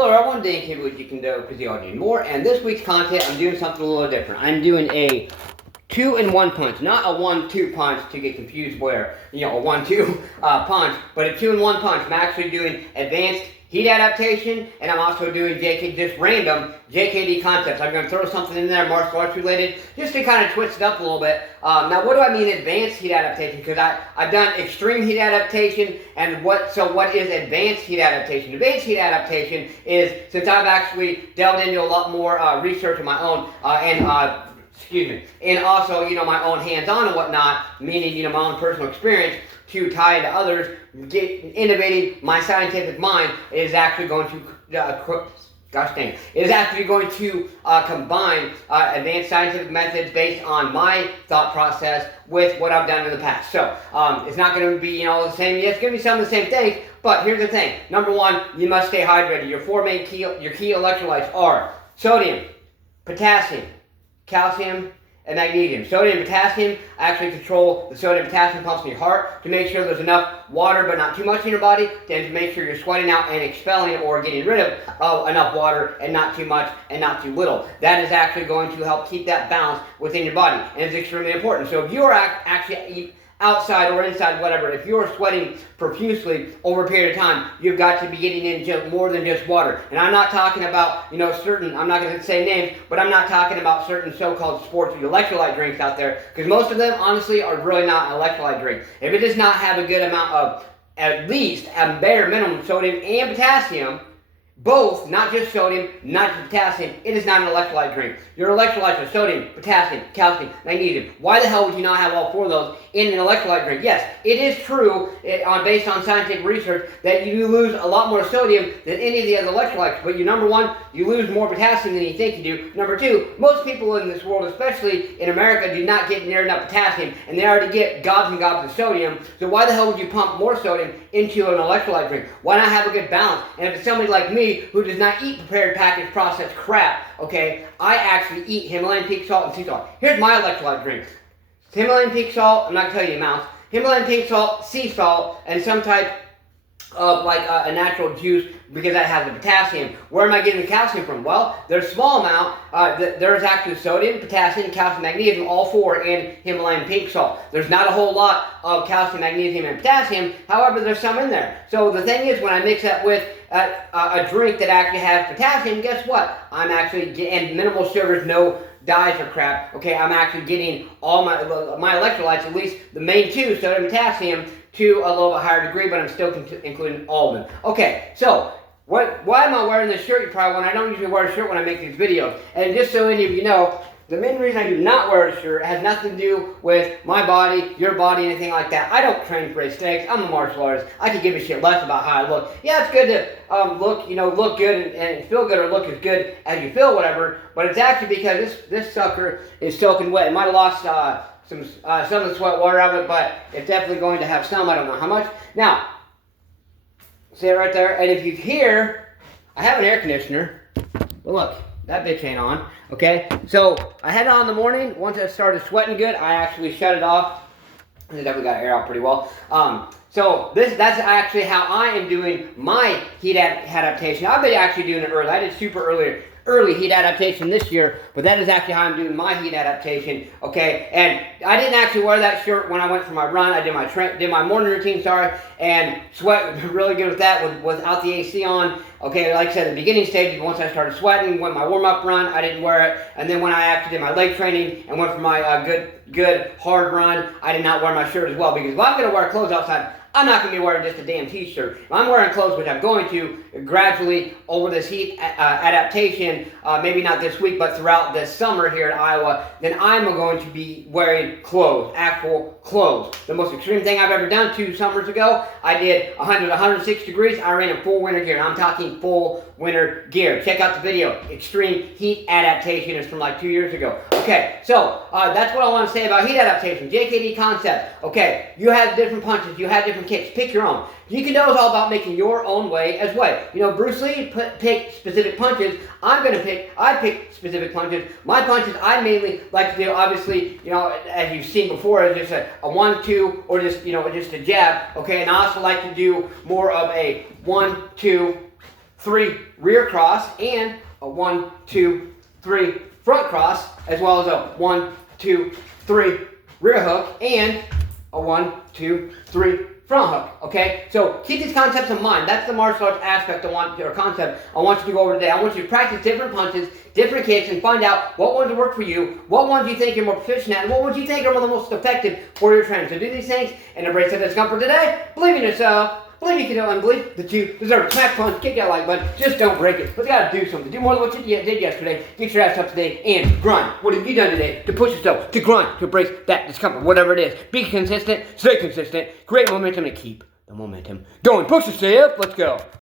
Hello everyone, Dan Cable with JKD because you all need more, and this week's content I'm doing something a little different. I'm doing a 2-in-1 punch, not a 1-2 punch to get confused where, a 1-2 punch, but a 2-in-1 punch. I'm actually doing advanced heat adaptation, and I'm also doing JKD, just random JKD concepts. I'm going to throw something in there, martial arts related, just to kind of twist it up a little bit. Now, what do I mean advanced heat adaptation? Because I've done extreme heat adaptation, and what is advanced heat adaptation? Advanced heat adaptation is, since I've actually delved into a lot more research of my own, and also, my own hands-on and whatnot, meaning, my own personal experience, to tie into others, innovating my scientific mind is actually going to, combine advanced scientific methods based on my thought process with what I've done in the past. So, it's not going to be, the same, it's going to be some of the same things, but here's the thing. Number one, you must stay hydrated. Your four main key electrolytes are sodium, potassium, calcium, and magnesium. Sodium and potassium actually control the sodium and potassium pumps in your heart to make sure there's enough water but not too much in your body, and to make sure you're sweating out and expelling or getting rid of enough water and not too much and not too little. That is actually going to help keep that balance within your body, and it's extremely important. So if you are actually outside or inside, whatever, if you're sweating profusely over a period of time, you've got to be getting in just more than just water. And I'm not talking about, certain, I'm not going to say names, but I'm not talking about certain so-called sports electrolyte drinks out there, because most of them, honestly, are really not an electrolyte drink. If it does not have a good amount of, at least a bare minimum, sodium and potassium, both, not just sodium, not just potassium, it is not an electrolyte drink. Your electrolytes are sodium, potassium, calcium, magnesium. Why the hell would you not have all four of those in an electrolyte drink? Yes, it is true, based on scientific research, that you lose a lot more sodium than any of the other electrolytes. But number one, you lose more potassium than you think you do. Number two, most people in this world, especially in America, do not get near enough potassium, and they already get gobs and gobs of sodium. So why the hell would you pump more sodium into an electrolyte drink? Why not have a good balance? And if it's somebody like me, who does not eat prepared, packaged, processed crap, okay, I actually eat Himalayan pink salt and sea salt. Here's my electrolyte drink. Himalayan pink salt, I'm not going to tell you the amounts, Himalayan pink salt, sea salt, and some type of a natural juice, because that has the potassium. Where am I getting the calcium from? Well, there's a small amount. There's actually sodium, potassium, calcium, magnesium, all four in Himalayan pink salt. There's not a whole lot of calcium, magnesium, and potassium. However, there's some in there. So the thing is, when I mix that with a drink that actually has potassium, guess what? I'm actually getting minimal sugars, no dyes or crap. Okay, I'm actually getting all my electrolytes, at least the main two, sodium and potassium, to a little bit higher degree, but I'm still including all of them. Okay, so why am I wearing this shirt? You probably wonder. I don't usually wear a shirt when I make these videos. And just so any of you know, the main reason I do not wear a shirt has nothing to do with my body, your body, anything like that. I don't train for aesthetics. I'm a martial artist. I could give a shit less about how I look. Yeah, it's good to look good and feel good, or look as good as you feel, whatever. But it's actually because this sucker is soaking wet. It might have lost some of the sweat water out of it, but it's definitely going to have some. I don't know how much. Now, see it right there. And if you hear, I have an air conditioner. But look, that bitch ain't on. Okay, so I had it on in the morning. Once it started sweating good, I actually shut it off. It definitely got air out pretty well. So that's actually how I am doing my heat adaptation. I've been actually doing it early. I did super early heat adaptation this year, but that is actually how I'm doing my heat adaptation, okay? And I didn't actually wear that shirt when I went for my run. I did my morning routine, and sweat really good with that, without the AC on. Okay, like I said, the beginning stage, once I started sweating, went my warm-up run, I didn't wear it. And then when I actually did my leg training and went for my good hard run, I did not wear my shirt as well, because if I'm going to wear clothes outside, I'm not going to be wearing just a damn t-shirt. If I'm wearing clothes, which I'm going to gradually over this heat adaptation, maybe not this week, but throughout this summer here in Iowa, then I'm going to be wearing clothes, actual clothes. The most extreme thing I've ever done 2 summers ago, I did 106 degrees. I ran in full winter gear, and I'm talking full winter gear. Check out the video. Extreme heat adaptation is from like 2 years ago. Okay, so that's what I want to say about heat adaptation. JKD concept. Okay, you have different punches, you have different kicks. Pick your own. JKD is all about making your own way as well. Bruce Lee picked specific punches. I pick specific punches. My punches I mainly like to do, obviously, as you've seen before, is just a 1-2 or just a jab. Okay, and I also like to do more of a 1-2 3 rear cross, and a 1, 2, 3 front cross, as well as a 1, 2, 3 rear hook, and a 1, 2, 3 front hook, okay? So keep these concepts in mind. That's the martial arts aspect or concept I want you to go over today. I want you to practice different punches, different kicks, and find out what ones work for you, what ones you think you're more proficient at, and what ones you think are the most effective for your training. So do these things and embrace the discomfort today. Believe in yourself. Believe you can do it, and believe that you deserve a smack punch, kick that like button, just don't break it. But you gotta do something. Do more than what you did yesterday. Get your ass up today and grind. What have you done today to push yourself, to grind, to embrace that discomfort, whatever it is. Be consistent, stay consistent, create momentum, and keep the momentum going. Push yourself, let's go.